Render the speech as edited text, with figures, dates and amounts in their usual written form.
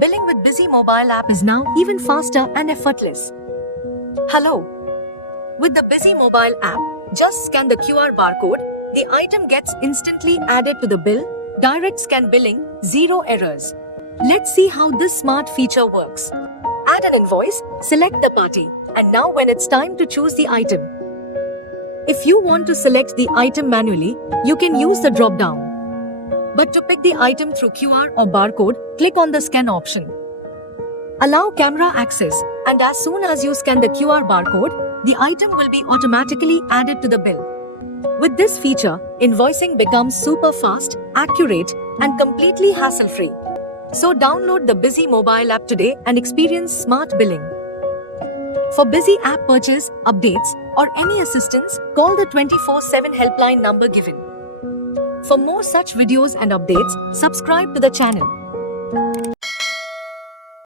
Billing with Busy mobile app is now even faster and effortless. Hello. With the Busy mobile app, just scan the QR barcode, the item gets instantly added to the bill, direct scan billing, zero errors. Let's see how this smart feature works. Add an invoice, select the party, and now when it's time to choose the item. If you want to select the item manually, you can use the drop-down. But to pick the item through QR or barcode, click on the scan option. Allow camera access, and as soon as you scan the QR barcode, the item will be automatically added to the bill. With this feature, invoicing becomes super fast, accurate, and completely hassle-free. So download the Busy mobile app today and experience smart billing. For Busy app purchase, updates, or any assistance, call the 24/7 helpline number given. For more such videos and updates, subscribe to the channel.